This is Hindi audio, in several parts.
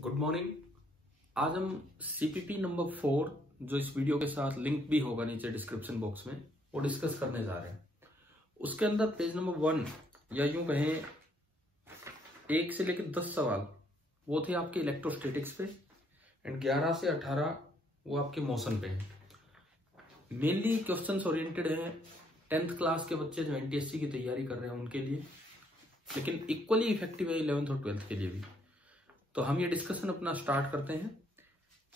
Good morning. आज हम सीपीपी नंबर 4 जो इस वीडियो के साथ लिंक भी होगा नीचे डिस्क्रिप्शन बॉक्स में वो डिस्कस करने जा रहे हैं। उसके अंदर पेज नंबर 1 या यूं कहें 1 से लेकर 10 सवाल वो थे आपके इलेक्ट्रोस्टैटिक्स पे एंड 11 से 18 वो आपके मोशन पे हैं। मेनली क्वेश्चंस ओरिएंटेड हैं 10th क्लास के बच्चे जो एनटीएससी की तैयारी कर रहे हैं उनके लिए, लेकिन इक्वली इफेक्टिव है 11th और 12th के लिए भी। तो हम ये डिस्कशन अपना स्टार्ट करते हैं।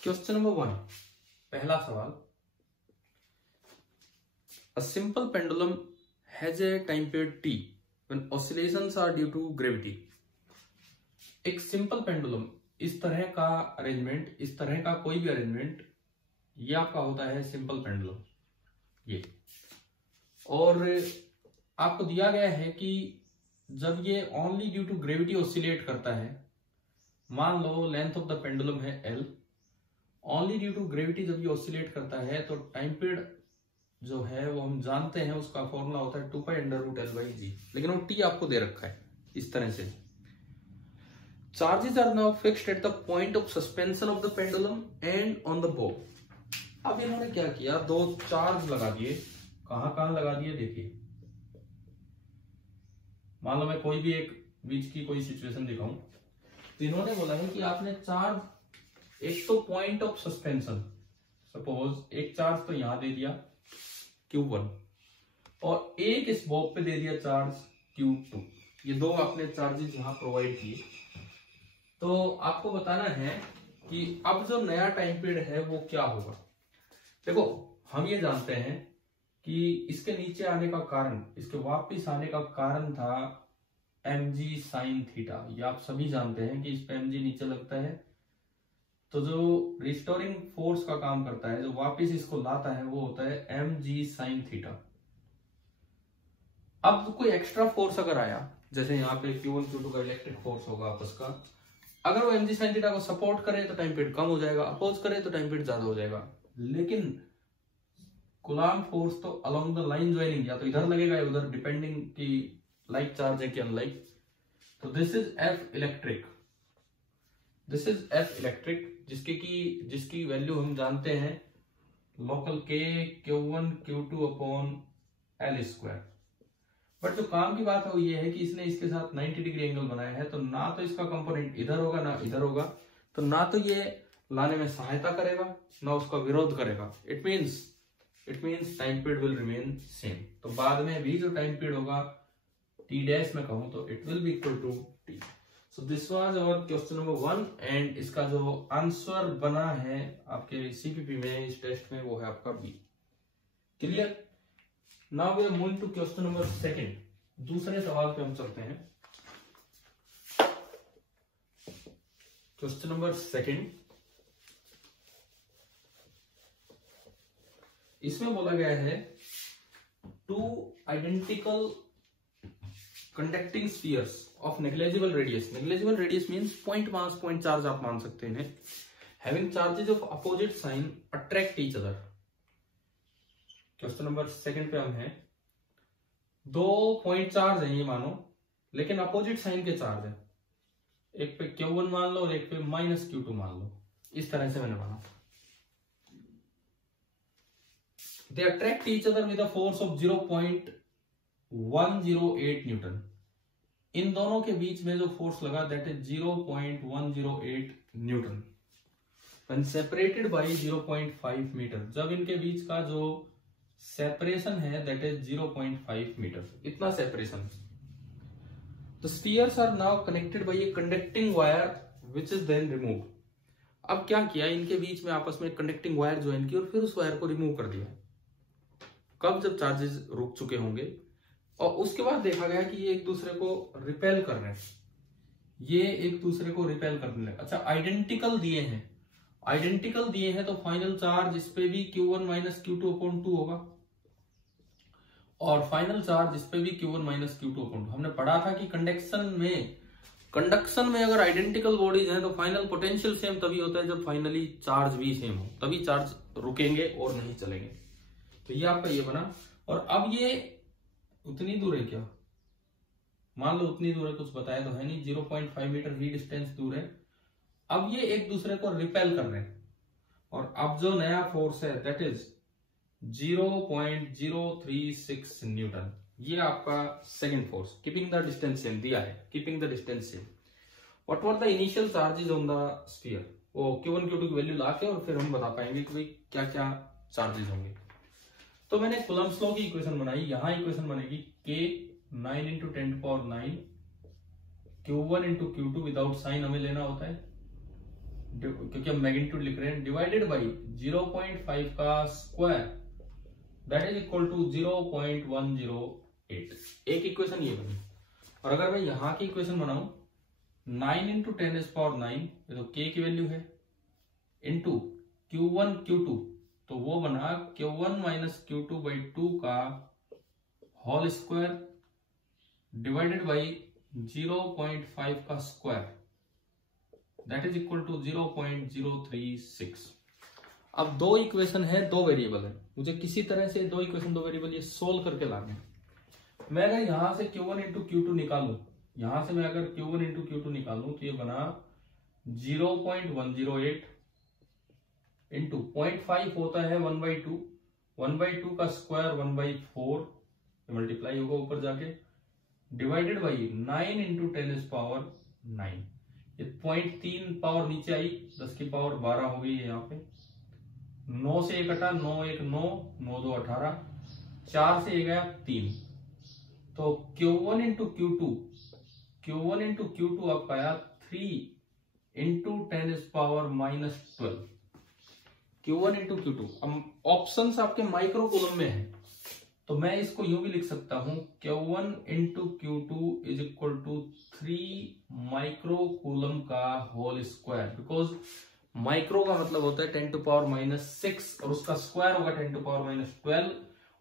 क्वेश्चन नंबर 1, पहला सवाल, a simple pendulum has a time period t when oscillations are due to gravity. एक सिंपल पेंडुलम इस तरह का अरेंजमेंट, इस तरह का कोई भी अरेंजमेंट, ये आपका होता है सिंपल पेंडुलम ये। और आपको दिया गया है कि जब ये only due to gravity oscillate करता है, मान लो लेंथ ऑफ द पेंडुलम है L, only due to gravity जब ये ऑसिलेट करता है तो टाइम पीरियड जो है वो हम जानते हैं, उसका फॉर्मूला होता है 2π√L/g, लेकिन वो t आपको दे रखा है इस तरह से। Charges are now fixed at the point of suspension of the pendulum and on the bob. अब इन्होंने क्या किया, दो चार्ज लगा दिए। कहां लगा दिए देखिए, मान लो मैं कोई भी एक बीच की कोई सिचुएशन दिखाऊं तो इन्होंने बोला है कि आपने चार्ज, एक तो पॉइंट ऑफ सस्पेंशन, सपोज एक चार्ज तो यहां दे दिया Q1 और एक इस बॉब पे दे दिया चार्ज Q2। ये दो आपने चार्जेस यहां प्रोवाइड किए। तो आपको बताना है कि अब जो नया टाइम पीरियड है वो क्या होगा। देखो हम ये जानते हैं कि इसके नीचे आने का कारण, इसके वापस आने का कारण था mg sin थीटा। ये आप सभी जानते हैं कि इस पे mg नीचे लगता है, तो जो रिस्टोरिंग फोर्स का काम करता है, जो वापस इसको लाता है, वो होता है mg sin थीटा। अब कोई एक्स्ट्रा फोर्स अगर आया, जैसे यहाँ पे Q1 Q2 का इलेक्ट्रिक फोर्स होगा आपस का, अगर वो mg sin थीटा को सपोर्ट करे तो टाइम पीरियड कम हो जाएगा, अपोज करे तो टाइम पीरियड ज्यादा हो जाएगा। लेकिन कूलम्ब फोर्स तो अलोंग द लाइन ज्वाइनिंग, या तो इधर लगेगा या उधर, डिपेंडिंग की लाइक चार्ज है कि अनलाइक। तो this is F electric, this is F electric, जिसकी वैल्यू हम जानते हैं local K Q1 Q2 upon L²। But जो काम की बात है वो ये है कि इसने इसके साथ 90 डिग्री एंगल बनाया है, तो ना तो इसका कंपोनेंट इधर होगा ना इधर होगा, तो ना तो ये लाने में सहायता करेगा ना उसका विरोध करेगा। It means time period will remain same. तो बाद में भी जो टाइम पीरियड होगा t डैश में कहूं तो it will be equal to t। So this was our question number 1 and इसका जो आंसर बना है आपके सीपीपी में, इस टेस्ट में, वो है आपका B. Clear? Now we are moving to question number 2। दूसरे सवाल पे हम चलते हैं। क्वेश्चन नंबर 2, इसमें बोला गया है two identical conducting spheres of negligible radius. Negligible radius means point mass, point charge आप मान सकते हैं, having charges of opposite sign attract each other. Question number 2 पे हम हैं, दो पॉइंट चार्ज है ये मानो, लेकिन अपोजिट साइन के चार्ज है, एक पे Q1 मान लो और एक पे -Q2 मान लो। इस तरह से मैंने माना। They attract each other with a force of 0.108 newton. इन दोनों के बीच में जो फोर्स लगा that is 0.108 newton. When separated by 0.5 metre, जब इनके बीच का जो सेपरेशन है दैट इज 0.5 मीटर, इतना separation. The spheres are now connected by a conducting wire which is then removed। अब क्या किया, इनके बीच में आपस में कंडक्टिंग वायर ज्वाइन की और फिर उस वायर को रिमूव कर दिया। कब? जब चार्जेस रुक चुके होंगे। और उसके बाद देखा गया कि ये एक दूसरे को रिपेल कर रहे हैं, ये एक दूसरे को रिपेल करने लगे। अच्छा, आइडेंटिकल दिए हैं तो फाइनल चार्ज इस पे भी Q1 Q2 अपॉन 2 होगा और फाइनल चार्ज इस पे भी Q1 Q2 अपॉन 2। हमने पढ़ा था कि कंडक्शन में अगर आइडेंटिकल बॉडीज हैं तो फाइनल पोटेंशियल सेम तभी होता है जब फाइनली चार्ज भी सेम हो, तभी चार्ज रुकेंगे और नहीं चलेंगे। तो ये आपका ये बना। और अब ये उतनी दूर है क्या, मान लो उतनी दूर है, कुछ बताया तो है नहीं, 0.5 मीटर ही डिस्टेंस दूर है अब ये एक दूसरे को रिपेल कर रहे हैं, और अब जो नया फोर्स है दैट इज 0.036 न्यूटन। ये आपका second force, keeping the distance same दिया है, keeping the distance same. What were the initial charges on the sphere, वो Q1 Q2 की वैल्यू लाके और फिर हम बता पाएंगे कि भाई क्या क्या चार्जेस होंगे। तो मैंने कूलम्ब्स लॉ की इक्वेशन बनाई, यहां इक्वेशन बनेगी K 9 × 10⁹ Q1 × Q2 without sign हमें लेना होता है क्योंकि हम मैग्नीट्यूड लिख रहे हैं, डिवाइडेड बाई 0.5 का square that is equal to 0.108। एक इक्वेशन ये बनी। और अगर मैं यहां की इक्वेशन बनाऊं 9 × 10⁹, ये तो K की वैल्यू है, इंटू Q1 Q2, तो वो बना Q1 - Q2/2 का होल स्क्वायर डिवाइडेड बाई 0.5 का square that is equal to 0.036। अब दो इक्वेशन है, दो वेरिएबल है, मुझे किसी तरह से दो इक्वेशन दो वेरिएबल ये सोल्व करके लाने। मैं अगर यहां से Q1 × Q2 निकालूं, यहां से मैं अगर Q1 × Q2 निकालूं तो ये बना 0.108 इंटू 0.5 होता है 1/2, 1/2 का स्क्वायर 1/4 मल्टीप्लाई होगा ऊपर जाके, डिवाइडेड बाई 9 × 10⁹। ये 0.3 पावर नीचे आई, 10 की पावर 12 हो गई है यहाँ पे, 9 से 1 कटा, 9 1 9, 9 2 18, 4 से 1 गया 3। तो Q1 × Q2 आपका आया 3 × 10⁻⁻12 Q1 × Q2। अब ऑप्शंस आपके माइक्रो कूलम में है, तो मैं इसको यूं भी लिख सकता हूं Q1 × Q2 is equal to 3 micro coulomb का होल स्क्वायर, बिकॉज माइक्रो का मतलब होता है 10⁻⁻6 और उसका स्क्वायर होगा 10⁻⁻12,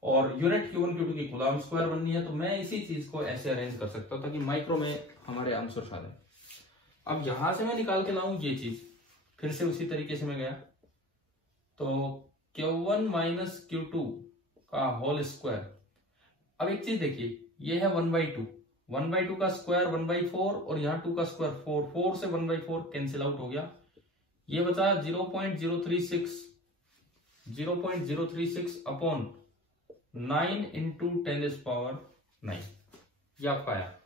और यूनिट Q1 Q2 की कूलम स्क्वायर बननी है। तो मैं इसी चीज को ऐसे अरेंज कर सकता हूं ताकि माइक्रो में हमारे आंसर आ जाए। अब यहां से मैं निकाल के लाऊं ये चीज, फिर से उसी तरीके से मैं गया, तो Q1 - Q2 का होल स्क्वायर। अब एक चीज देखिए, ये है 1/2, 1/2 का स्क्वायर 1/4, और यहाँ 2 का स्क्वायर 4, 4 से 1/4 कैंसिल आउट हो गया, ये बचा 0.036 अपॉन 9 × 10⁻⁹। ये आपका आया।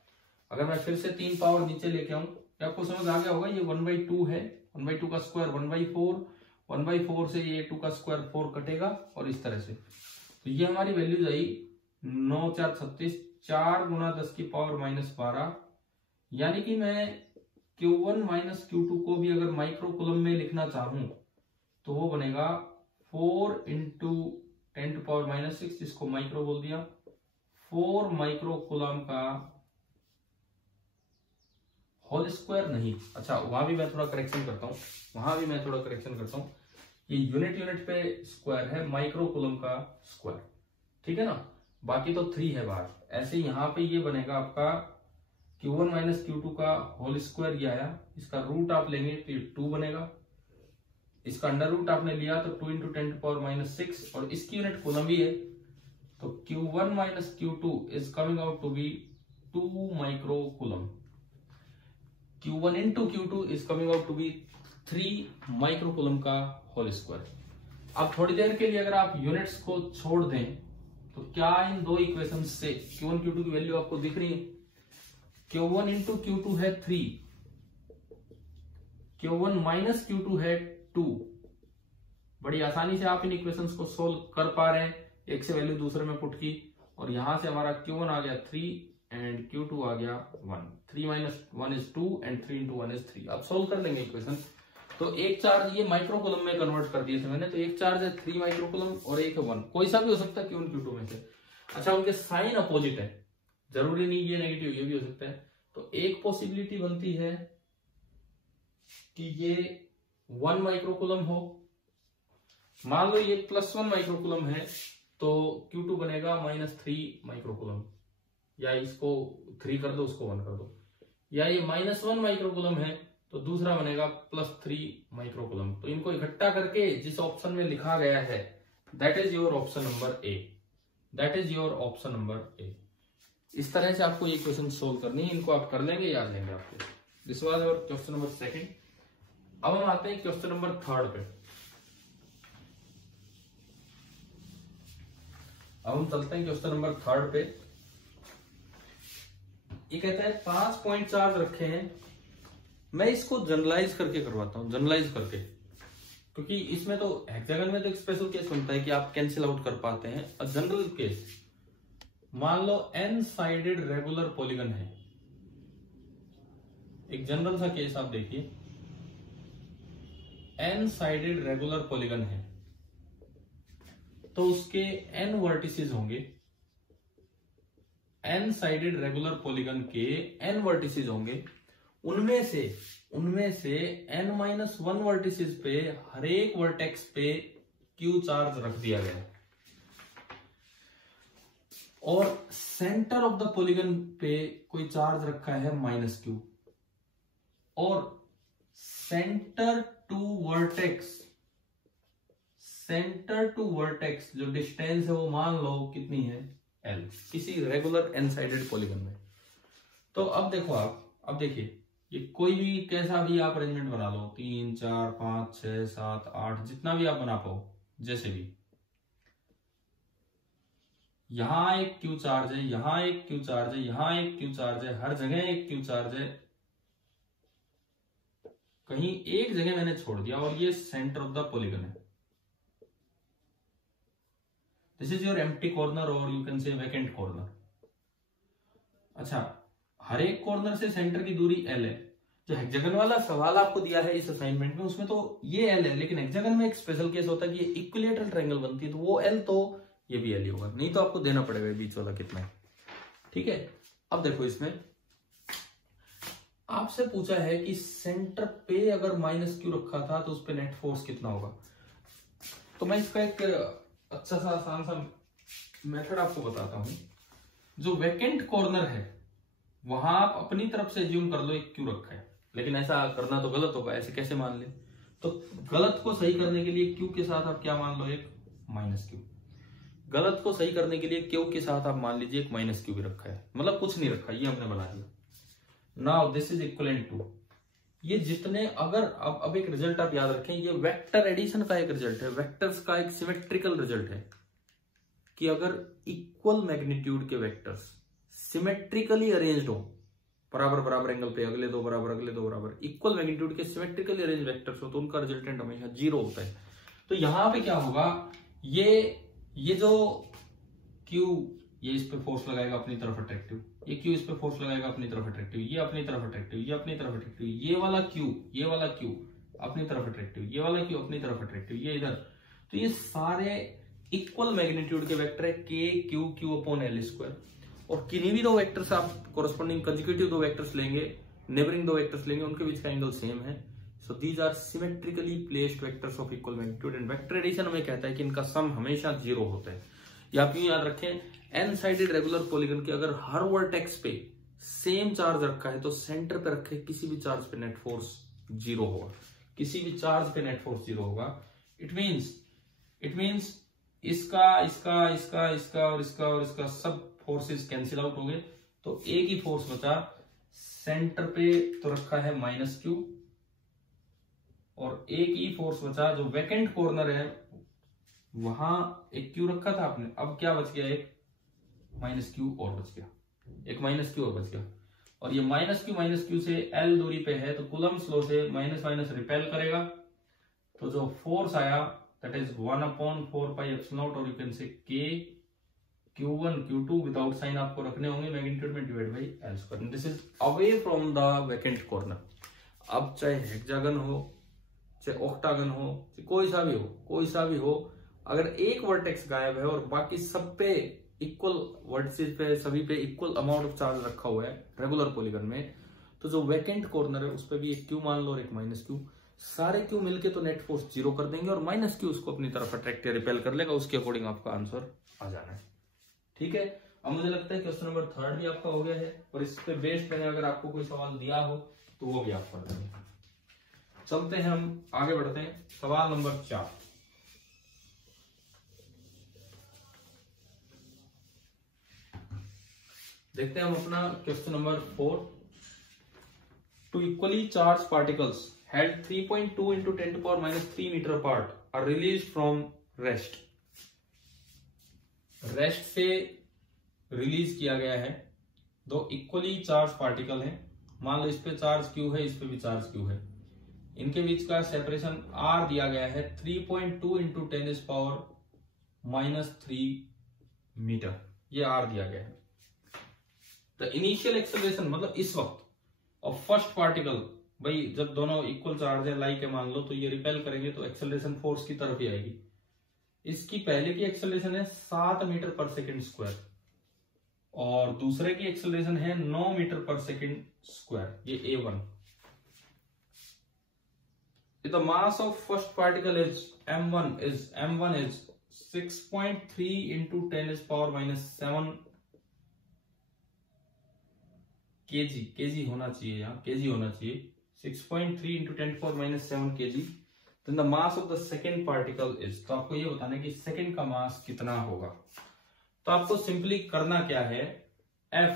अगर मैं फिर से 3 पावर नीचे लेके आऊं, आपको समझ आ गया होगा, ये 1/2 है, 1/2 का स्क्वायर 1/4, 1/4 से ये 2 का स्क्वायर 4 कटेगा, और इस तरह से। तो ये हमारी वैल्यूज आई 9 4 36, 4 × 10 की पावर -12, यानी कि मैं Q1 - Q2 को भी अगर माइक्रो कूलम में लिखना चाहूं तो वो बनेगा 4 × 10⁻⁻6, इसको माइक्रो बोल दिया, 4 माइक्रो कूलम का होल स्क्वायर नहीं, अच्छा वहां भी मैं थोड़ा करेक्शन करता हूं, ये यूनिट पे स्क्वायर है, माइक्रो कूलम का स्क्वायर, ठीक है ना, बाकी तो 3 है बाहर। ऐसे यहाँ पे ये बनेगा आपका Q1 - Q2 का होल स्क्वायर, ये आया, इसका रूट आप लेंगे तो ये 2 बनेगा, इसका अंडर रूट आपने लिया तो 2 × 10⁻⁻6, और इसकी यूनिट कूलम भी है, तो Q1 - Q2 is coming out to be 2 micro coulomb, Q1 × Q2 is coming out to be 3 micro coulomb का होल स्क्वायर। अब थोड़ी देर के लिए अगर आप यूनिट्स को छोड़ दें तो क्या इन दो इक्वेशन से Q1 Q2 की वैल्यू आपको दिख रही है? Q1 × Q2 है 3, Q1 - Q2 है 2। बड़ी आसानी से आप इन इक्वेशंस को सोल्व कर पा रहे हैं, एक से वैल्यू दूसरे में पुट की, और यहां से हमारा Q1 आ गया 3 एंड Q2 आ गया 1, 3 - 1 इज 2 एंड 3 × 1 इज 3। अब सोल्व कर लेंगे इक्वेशन। तो एक चार्ज ये माइक्रो कूलम में कन्वर्ट कर दिए थे मैंने, तो एक चार्ज है 3 माइक्रो कूलम और एक है 1, कोई सा भी हो सकता है Q1 Q2 में से। अच्छा, उनके साइन अपोजिट है, जरूरी नहीं ये नेगेटिव, ये भी हो सकता है। तो एक पॉसिबिलिटी बनती है कि ये 1 माइक्रो कूलम हो, मान लो ये +1 माइक्रो कूलम है, तो Q2 बनेगा -3 माइक्रो कूलम, या इसको 3 कर दो, उसको 1 कर दो, या ये -1 माइक्रो कूलम है तो दूसरा बनेगा +3 माइक्रो कूलम। तो इनको इकट्ठा करके जिस ऑप्शन में लिखा गया है that is your option number A, that is your option number A. इस तरह से आपको ये क्वेश्चन सोल्व करनी है, इनको आप कर लेंगे, याद लेंगे आपको। This was your question number 2। अब हम आते हैं क्वेश्चन नंबर 3 पे। अब हम चलते हैं क्वेश्चन नंबर 3 पे। ये कहता है 5 पॉइंट चार्ज रखे हैं। मैं इसको जनरलाइज करके करवाता हूं, जनरलाइज करके, क्योंकि इसमें तो हेक्सागन में तो एक स्पेशल केस बनता है कि आप कैंसिल आउट कर पाते हैं। और जनरल केस, मान लो n साइडेड रेगुलर पॉलीगन है। एक जनरल सा केस आप देखिए, n साइडेड रेगुलर पॉलीगन है तो उसके n वर्टिसेस होंगे। n साइडेड रेगुलर पॉलीगन के n वर्टिसेस होंगे। उनमें से n-1 वर्टिसेस पे हर एक वर्टेक्स पे q चार्ज रख दिया गया है और सेंटर ऑफ द पॉलीगन पे कोई चार्ज रखा है -q और सेंटर टू वर्टेक्स जो डिस्टेंस है वो मान लो कितनी है l, किसी रेगुलर n साइडेड पॉलीगन में। तो अब देखो अब देखिए, ये कोई भी कैसा भी आप अरेंजमेंट बना लो, 3 4 5 6 7 8 जितना भी आप बना पाओ, जैसे भी, यहां एक क्यू चार्ज है, यहां एक क्यू चार्ज है, यहां एक क्यू चार्ज है, हर जगह एक क्यू चार्ज है, कहीं एक जगह मैंने छोड़ दिया और ये सेंटर ऑफ द पॉलीगन है। This is your empty corner और you can say vacant corner. अच्छा, हर एक कॉर्नर से सेंटर की दूरी l है। जो हेक्सागन वाला सवाल आपको दिया है इस असाइनमेंट में, उसमें तो ये l है, लेकिन हेक्सागन में एक स्पेशल केस होता है कि ये इक्विलैटरल ट्रायंगल बनती है तो वो l, तो ये भी l ही होगा, नहीं तो आपको देना पड़ेगा बीच वाला कितना है। ठीक है, अब देखो इसमें आपसे पूछा है कि सेंटर पे अगर -q रखा था तो उस पे नेट फोर्स कितना होगा। तो मैं इसका एक अच्छा सा आसान सा मेथड आपको बताता हूं। जो वैकेंट कॉर्नर है वहां आप अपनी तरफ से एज्यूम कर लो एक क्यू रखा है, लेकिन ऐसा करना तो गलत होगा, ऐसे कैसे मान ले। तो गलत को सही करने के लिए क्यू के साथ आप क्या मान लो, एक -q। गलत को सही करने के लिए क्यू के साथ आप मान लीजिए एक -q भी रखा है, मतलब कुछ नहीं रखा, ये हमने बना दिया। Now this is equivalent to, ये जितने, अगर अब एक रिजल्ट आप याद रखें, ये वेक्टर एडिशन का एक रिजल्ट है, वेक्टर्स का एक सिमेट्रिकल रिजल्ट है कि अगर इक्वल मैग्नीट्यूड के वेक्टर्स सिमेट्रिकली अरेंज्ड हो, बराबर बराबर एंगल पे, अगले दो बराबर अगले दो बराबर, इक्वल मैग्नीट्यूड के सिमेट्रिकली अरेंज वेक्टर्स हो, तो उनका रिजल्टेंट हमेशा 0 होता है। तो यहां पे क्या होगा, ये जो Q, ये इस पे फोर्स लगाएगा अपनी तरफ अट्रैक्टिव, ये Q इस पे फोर्स लगाएगा अपनी तरफ अट्रैक्टिव, ये अपनी तरफ अट्रैक्टिव, ये अपनी तरफ अट्रैक्टिव, ये वाला Q अपनी तरफ अट्रैक्टिव, ये वाला Q अपनी तरफ अट्रैक्टिव, ये इधर। तो ये सारे इक्वल मैग्नीट्यूड के वेक्टर है K/Q/L²। और किन्हीं भी दो वेक्टर्स आप कोरस्पॉन्डिंग कंसेक्यूटिव दो वेक्टर्स लेंगे, नेबरिंग दो वेक्टर्स लेंगे, उनके बीच का एंगल सेम है। So these are symmetrically placed vectors of equal magnitude and vector addition हमें कहता है कि इनका सम हमेशा 0 होता है। या आप यूं याद रखें, एन साइडेड रेगुलर पॉलीगन के अगर हर वर्टेक्स पे सेम चार्ज रखा है तो सेंटर पे रखे किसी भी चार्ज पे नेट फोर्स 0 होगा, किसी भी चार्ज पे नेट फोर्स 0 होगा। इट मींस इसका और इसका सब फोर्सेस कैंसिल आउट हो गए, तो एक ही फोर्स बचा, सेंटर पे तो रखा है -q और एक ही फोर्स बचा जो वैकेंट कॉर्नर है वहां एक q रखा था आपने, अब क्या बच गया, एक -q और बच गया, एक -q और बच गया। और ये -q से l दूरी पे है तो कूलम्ब्स लॉ से माइनस माइनस रिपेल करेगा, तो जो फोर्स आया दैट इज 1/4πε0 और you can say k Q1 Q2 without sign आपको रखने होंगे मैग्नीट्यूड में divide by L²। This is away from the vacant corner. अब चाहे हेक्सागन हो, चाहे ऑक्टागन हो, कोई सा भी हो, अगर एक वर्टेक्स गायब है और बाकी सब पे इक्वल वर्टिसेस पे, सभी पे इक्वल अमाउंट ऑफ चार्ज रखा हुआ है रेगुलर पॉलीगन में, तो जो वैकेंट कॉर्नर है उस पर भी एक Q मान लो और एक -q, सारे Q मिलके तो नेट फोर्स 0 कर देंगे और -q उसको अपनी तरफ अट्रैक्ट या रिपेल कर लेगा, उसके अकॉर्डिंग आपका आंसर आ जाना है। ठीक है, अब मुझे लगता है क्वेश्चन नंबर 3 भी आपका हो गया है और इस पे बेस्ड मैंने अगर आपको कोई सवाल दिया हो तो वो भी आप कर देंगे। चलते हैं, हम आगे बढ़ते हैं, सवाल नंबर 4। देखते हैं हम अपना question number 4। Two equally charge particles had 3.2 into 10 to power minus 3 meter apart are released from rest. Rest से रिलीज किया गया है दो इक्वली चार्ज पार्टिकल हैं। मान लो इस पे चार्ज क्यू है, इस पे भी चार्ज क्यू है। इनके बीच का सेपरेशन आर दिया गया है 3.2 इंटू 10 पावर माइनस 3 मीटर, ये आर दिया गया है। द इनिशियल एक्सेलरेशन मतलब इस वक्त और फर्स्ट पार्टिकल, भाई जब दोनों इक्वल चार्ज है लाइक है मान लो, तो ये रिपेल करेंगे तो एक्सेलरेशन फोर्स की तरफ ही आएगी। इसकी पहले की एक्सेलरेशन है 7 मीटर पर सेकेंड स्क्वायर और दूसरे की एक्सेलरेशन है 9 मीटर पर सेकेंड स्क्वायर, ये A1। The mass of first particle is m1 is 6.3 into 10 power minus 7 kg होना चाहिए, यहाँ kg होना चाहिए, 6.3 into 10 power minus 7 kg। Then the mass of the second particle is, तो आपको ये बताना है कि सेकेंड का मास कितना होगा। तो आपको सिंपली करना क्या है, F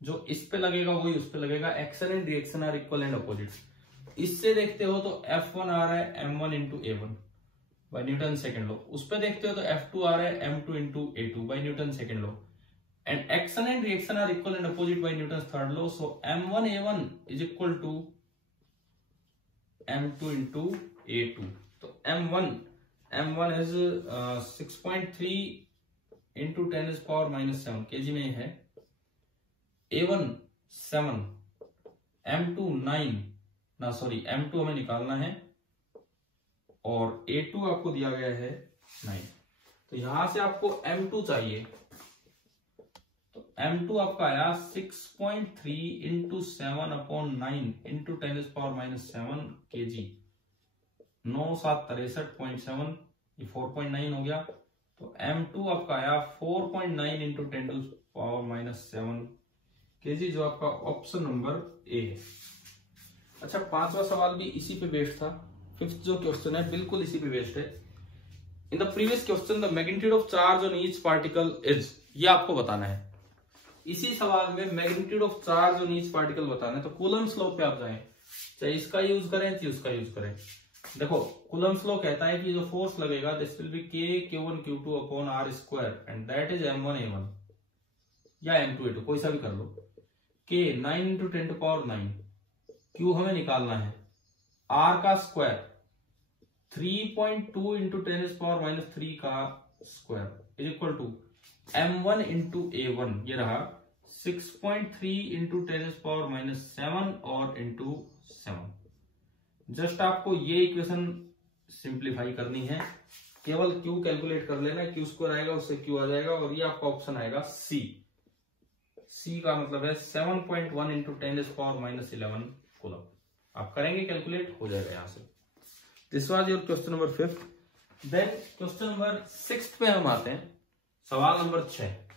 जो इस पे लगेगा वही उस पे लगेगा, action and reaction are equal and opposite. इससे देखते हो तो F1 आ रहा है m1 into A1 by Newton second law, उस पे देखते हो तो F2 आ रहा है m2 into A2 by Newton second law, and action and reaction are equal and opposite by Newton third law. So m1 A1 is equal to m2 into A2। तो m1 is 6.3 into 10 power minus 7 kg में है, A1 7, m2 9 ना सॉरी m2 हमें निकालना है और A2 आपको दिया गया है 9। तो यहां से आपको m2 चाहिए, तो m2 आपका आया 6.3 into 7 upon 9 into 10 power minus 7 kg, 9 7 63.7, ये 4.9 हो गया। तो m2 आपका आया 4.9 इंटू 10 पावर माइनस 7 kg, जो आपका ऑप्शन नंबर ए है। अच्छा, पांचवा सवाल भी इसी पे बेस्ड था। फिफ्थ जो क्वेश्चन है बिल्कुल इसी पे बेस्ड है। In the previous question the magnitude of charge on each particle is, ये आपको बताना है। इसी सवाल में magnitude of charge on each particle बताना है। तो कूलम्स लॉ पे आप जाएं, चाहे इसका यूज करें चाहे उसका यूज करें। देखो कूलम्स लॉ कहता है कि जो फोर्स लगेगा this will be K Q1 upon R square and that is m1 A1 या m2 A2, कोई सा भी कर लो। K 9 इंटू 10 पावर 9, Q हमें निकालना है, R का स्क्वायर 3.2 इंटू 10 पावर माइनस 3 का square is equal to m1 into A1, ये रहा 6.3 इंटू 10 पावर माइनस 7 और इंटू 7। जस्ट आपको ये इक्वेशन सिंप्लीफाई करनी है, केवल Q कैलकुलेट कर लेना, Q स्क्वायर आएगा उससे Q आ जाएगा और ये आपका ऑप्शन आएगा C का मतलब है 7.1 इंटू 10 पावर माइनस 11 कूलम। आप करेंगे कैलकुलेट, हो जाएगा यहां से। This was your question number 5। Then question number 6 पे हम आते हैं, सवाल नंबर 6।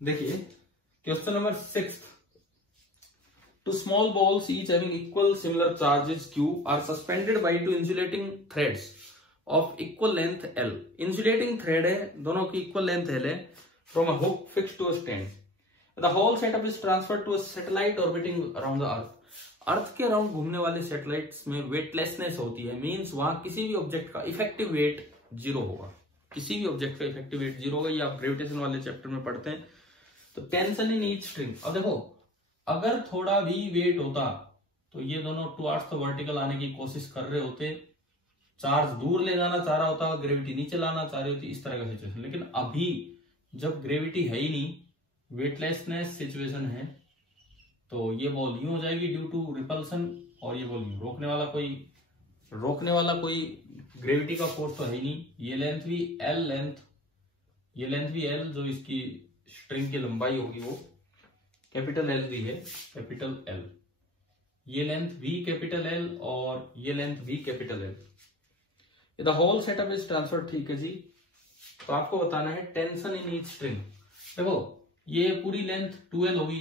देखिए question number 6, two small balls each having equal similar charges Q are suspended by two insulating threads of equal length L. Insulating thread है, दोनों की equal length L है, from a hook fixed to a stand. The whole setup is transferred to a satellite orbiting around the Earth. अर्थ के अराउंड घूमने वाले सैटेलाइट्स में वेटलेसनेस होती है, मींस वहां किसी भी ऑब्जेक्ट का इफेक्टिव वेट 0 होगा, किसी भी ऑब्जेक्ट का इफेक्टिव वेट 0 होगा। ये आप ग्रेविटेशन वाले चैप्टर में पढ़ते हैं। तो टेंशन इन ईच स्ट्रिंग, अब देखो अगर थोड़ा भी वेट होता तो ये दोनों टुवर्ड्स द वर्टिकल आने की कोशिश कर रहे होते, चार्ज दूर ले जाना चाह रहा होता, ग्रेविटी नीचे लाना चाह रही होती, इस तरह का सिचुएशन। लेकिन अभी जब ग्रेविटी है ही नहीं, वेटलेसनेस सिचुएशन है, तो ये बॉल यूं हो जाएगी ड्यू टू रिपल्सन, और ये बॉल रोकने वाला कोई ग्रेविटी का फोर्स तो है ही नहीं। ये लेंथ भी एल, जो इसकी स्ट्रिंग की लंबाई होगी वो कैपिटल एल भी है, कैपिटल एल। ये लेंथ भी कैपिटल एल और ये लेंथ भी capital L. The whole setup is transfer, ठीक है जी। तो आपको बताना है टेंशन इन ईच स्ट्रिंग। देखो ये पूरी लेंथ 2L होगी,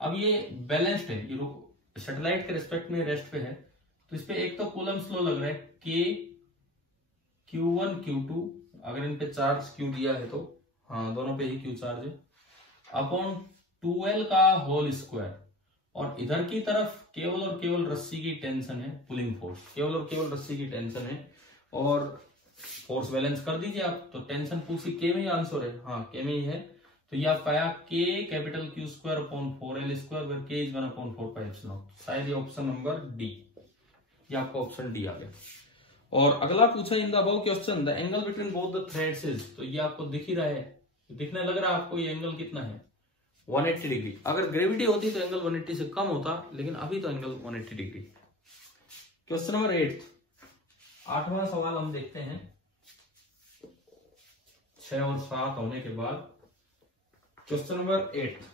अब ये बैलेंस्ड है, ये सैटेलाइट के रिस्पेक्ट में रेस्ट पे है, तो इस पे एक तो कूलम्स लॉ लग रहा है K Q1 Q2 अगर इन पे चार्ज क्यू दिया है तो हाँ दोनों पे ही क्यू चार्ज है, अपॉन 2L का होल स्क्वायर, और इधर की तरफ केवल और केवल रस्सी की टेंशन है, पुलिंग फोर्स, केवल और केवल रस्सी की टेंशन है, और फोर्स बैलेंस कर दीजिए आप, तो टेंशन पूरी के में ही आंसर है, हाँ के में ही है, तो ये आपका आया k capital Q square upon 4L square, where k is 1 upon 4 pi epsilon. शायद ये ऑप्शन नंबर डी, ये आपका ऑप्शन डी आ गया। और अगला पूछा in the above question the angle between both the threads is, तो ये आपको दिख ही रहा है, दिखने लग रहा है आपको ये एंगल कितना है, 180 डिग्री। अगर ग्रेविटी होती तो एंगल 180 से कम होता, लेकिन अभी तो एंगल 180 डिग्री। क्वेश्चन नंबर 8, 8वां सवाल हम देखते हैं 6 और 7 होने के बाद। Question number 8,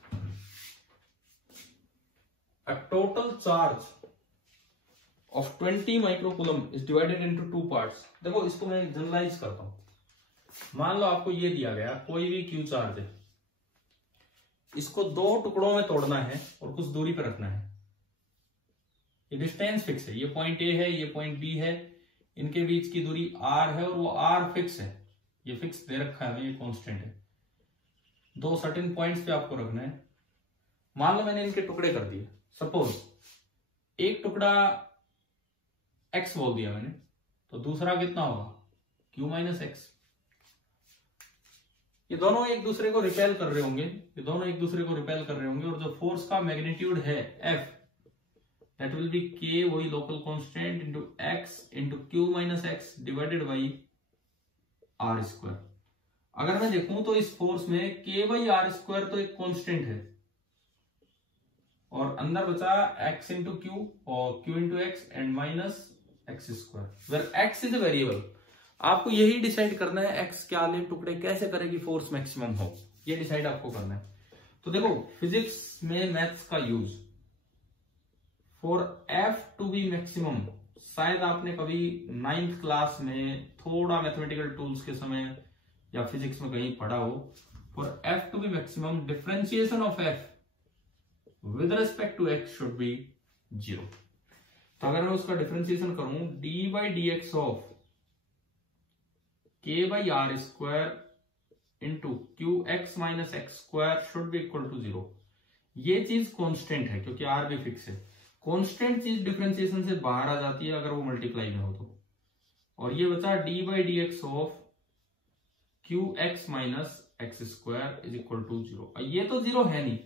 a total charge of 20 microcoulomb is divided into 2 parts। देखो इसको मैं जनरलाइज करता हूं। मान लो आपको ये दिया गया कोई भी क्यू चार्ज है, इसको 2 टुकड़ों में तोड़ना है और कुछ दूरी पर रखना है। ये डिस्टेंस फिक्स है, ये पॉइंट ए है, ये पॉइंट बी है, इनके बीच की दूरी r है और वो r फिक्स है, ये फिक्स दे रखा है, ये कांस्टेंट है। 2 सर्टेन पॉइंट्स पे आपको रखना है। मान लो मैंने इनके टुकड़े कर दिए, सपोज एक टुकड़ा x बोल दिया मैंने, तो दूसरा कितना होगा q माइनस एक्स। ये दोनों एक दूसरे को रिपेल कर रहे होंगे, ये दोनों एक दूसरे को रिपेल कर रहे होंगे, और जो फोर्स का मैग्नीट्यूड है F, that will be K, वही local constant, into x into q minus x divided by r square. अगर मैं देखूं तो इस फोर्स में K बाई आर स्क्वायर तो एक कांस्टेंट है, और अंदर बचा x इंटू क्यू और q into x and minus x square, where x is a variable. आपको यही डिसाइड करना है x क्या ले, टुकड़े कैसे करेगी फोर्स मैक्सिमम हो, ये डिसाइड आपको करना है। तो देखो फिजिक्स में मैथ्स का use for F to be maximum, शायद आपने कभी 9th क्लास में थोड़ा मैथमेटिकल टूल्स के समय या फिजिक्स में कहीं पढ़ा हो। For F to be maximum differentiation of F with respect to x should be 0। तो अगर मैं उसका डिफरेंशिएशन करूं d by d x of k by r square into q x minus x square should be equal to 0। ये चीज कांस्टेंट है क्योंकि r भी फिक्स है। कांस्टेंट चीज डिफरेंशिएशन से बाहर आ जाती है अगर वो मल्टीप्लाई में हो तो, और ये बचा d by d x of q x minus x square is equal to 0। ये तो 0 है नहीं,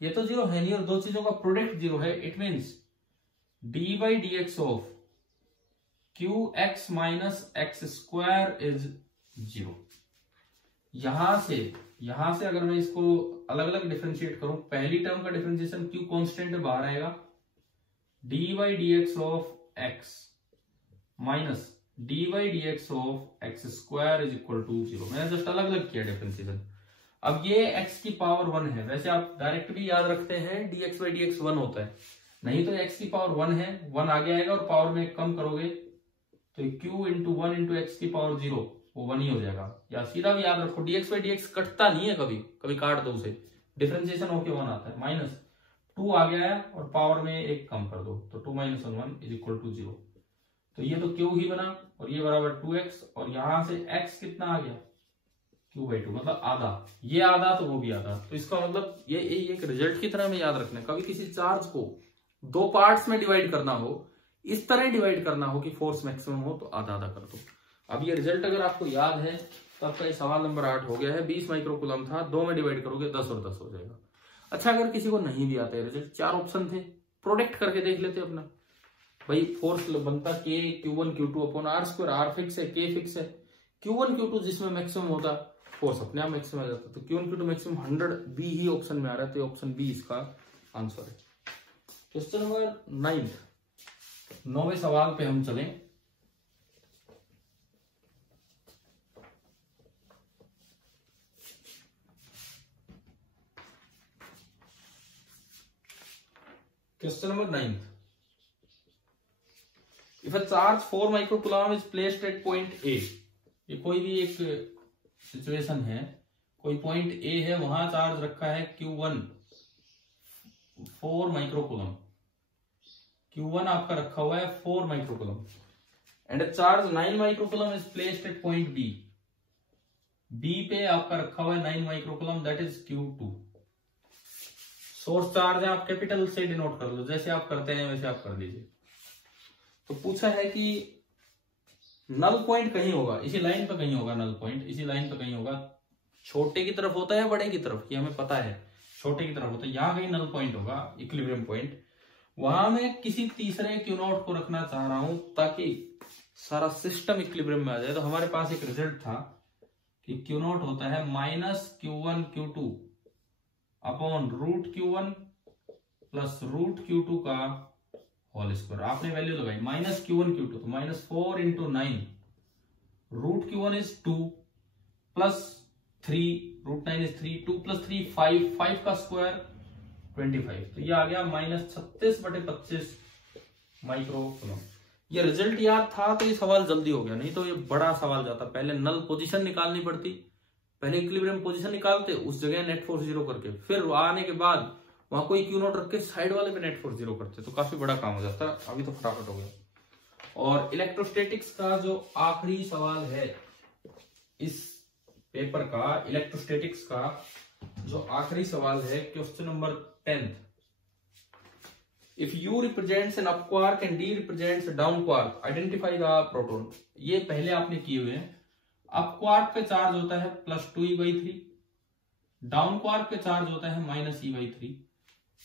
ये तो 0 है नहीं, और दो चीजों का प्रोडक्ट 0 है। It means d by d x of q x minus x square is 0। यहां से अगर मैं इसको अलग अलग डिफरेंशिएट करूं, पहली टर्म का डिफरेंशिएशन क्यू कांस्टेंट बाहर आएगा, d by d x of x minus d by d x of x square is equal to 0। मैंने जस्ट अलग अलग किया डिफरेंशिएशन। अब ये x की पावर 1 है, वैसे आप डायरेक्ट भी याद रखते हैं dx बाई डी एक्स 1 होता है, नहीं तो x की पावर 1 है, 1 आगे आएगा और पावर में कम करोगे तो q इंटू 1 इंटू एक्स की पावर 0 वो 1 ही हो जाएगा। या सीधा भी याद रखो dx बाई डी एक्स कटता नहीं है, कभी कभी काट दो उसे, डिफरेंशिएशन होके 1 आता है, माइनस 2 आ गया है और पावर में 1 कम कर दो तो 2 माइनस 1 इज इक्वल टू 0। तो ये तो q ही बना और ये बराबर 2x, और यहां से x कितना आ गया q बाई 2, मतलब आधा, ये आधा तो वो भी आधा। तो इसका मतलब ये एक रिजल्ट की तरह में याद रखना है। कभी किसी चार्ज को 2 पार्ट्स में डिवाइड करना हो, इस तरह डिवाइड करना हो कि फोर्स मैक्सिमम हो, तो आधा आधा कर दो। अब ये रिजल्ट अगर आपको याद है तो आपका ये सवाल नंबर 8 हो गया है। 20 माइक्रोकूलम था, 2 में डिवाइड करोगे 10 और 10 हो जाएगा। अच्छा, अगर किसी को नहीं भी आता है रिजल्ट, 4 ऑप्शन थे, प्रोडक्ट करके देख लेते अपना। भाई फोर्स बनता k q1 q2 upon r square, r fix है, k फिक्स है, q1 q2 जिसमें मैक्सिमम होता फोर्स अपने आप मैक्सिमम आ जाता, तो q1 q2 मैक्सिमम 100 बी ही ऑप्शन में आ रहा है, तो ऑप्शन बी इसका आंसर है। क्वेश्चन नंबर 9वें सवाल पे हम चलें। Question number 9. If a charge 4 microcoulomb is placed at point A, ये कोई भी एक सिचुएशन है, कोई पॉइंट A है, वहां चार्ज रखा है Q1 4 माइक्रोकूलम, Q1 आपका रखा हुआ है 4 microcoulomb, and a charge 9 microcoulomb is placed at point B, B पे आपका रखा हुआ है 9 microcoulomb, that is Q2। Source charge है, आप कैपिटल से डिनोट कर लो, जैसे आप करते हैं वैसे आप कर लीजिए। तो पूछा है कि नल पॉइंट कहीं होगा, इसी लाइन पे कहीं होगा, नल पॉइंट इसी लाइन पे कहीं होगा। छोटे की तरफ होता है बड़े की तरफ, ये हमें पता है, छोटे की तरफ होता है। यहाँ कहीं नल पॉइंट होगा, इक्विलिब्रियम पॉइंट। वहां मैं किसी तीसरे Q नॉट को रखना चाह रहा हूं ताकि सारा सिस्टम इक्विलिब्रियम में आ जाए। तो हमारे पास एक रिजल्ट था कि Q नॉट होता है -Q1 Q2 upon √Q1 plus √Q2 का होल स्क्वायर। आपने वैल्यू लगाई -Q1 Q2, तो -4 × 9, √Q1 इज 2 प्लस 3, √9 इज 3, 2 + 3 5, 5 का स्क्वायर 25, तो ये आ गया -36/25 माइक्रोकूलम। ये रिजल्ट याद था तो ये सवाल जल्दी हो गया, नहीं तो ये बड़ा सवाल जाता। पहले नल पोजीशन निकालनी पड़ती, पहले इक्विलिब्रियम पोजीशन निकालते, उस जगह नेट फोर्स 0 करके, फिर आने के बाद वहां कोई Q नॉट रख के साइड वाले पे नेट फोर्स 0 करते, तो काफी बड़ा काम हो जाता। अभी तो फटाफट हो गया। और इलेक्ट्रोस्टैटिक्स का जो आखिरी सवाल है इस पेपर का, इलेक्ट्रोस्टैटिक्स का जो आखिरी सवाल है, question number 10। If U represents an up quark and D represents down quark, identify the proton. ये पहले आपने किए हुए हैं। अप क्वार्क पे चार्ज होता है +2E/3, डाउन क्वार्क पे चार्ज होता है -E/3।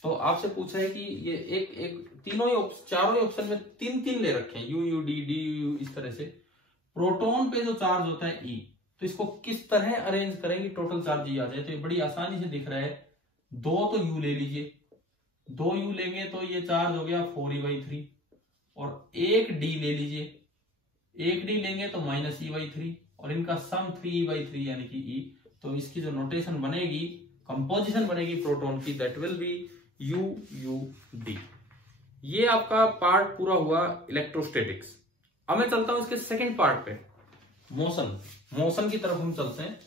तो आपसे पूछा है कि ये तीनों ही चारों ही ऑप्शन में 3 ले रखे हैं, U D D U, इस तरह से। प्रोटॉन पे जो चार्ज होता है E, तो इसको किस तरह अरेंज करेंगे टोटल चार्ज E आ जाए। तो ये बड़ी आसानी से दिख रहा है। 2 तो U ले लीजिए, 2 U लेंगे तो ये चार्ज हो गया 4E/3, और 1 D ले लीजिए, 1 D लेंगे तो -E/3, और इनका सम 3E/3 यानी कि E। तो इसकी जो नोटेशन बनेगी, कंपोजिशन बनेगी प्रोटॉन की, दैट विल बी UUD। ये आपका पार्ट पूरा हुआ इलेक्ट्रोस्टैटिक्स। अब मैं चलता हूं इसके सेकंड पार्ट पे, मोशन की तरफ हम चलते हैं।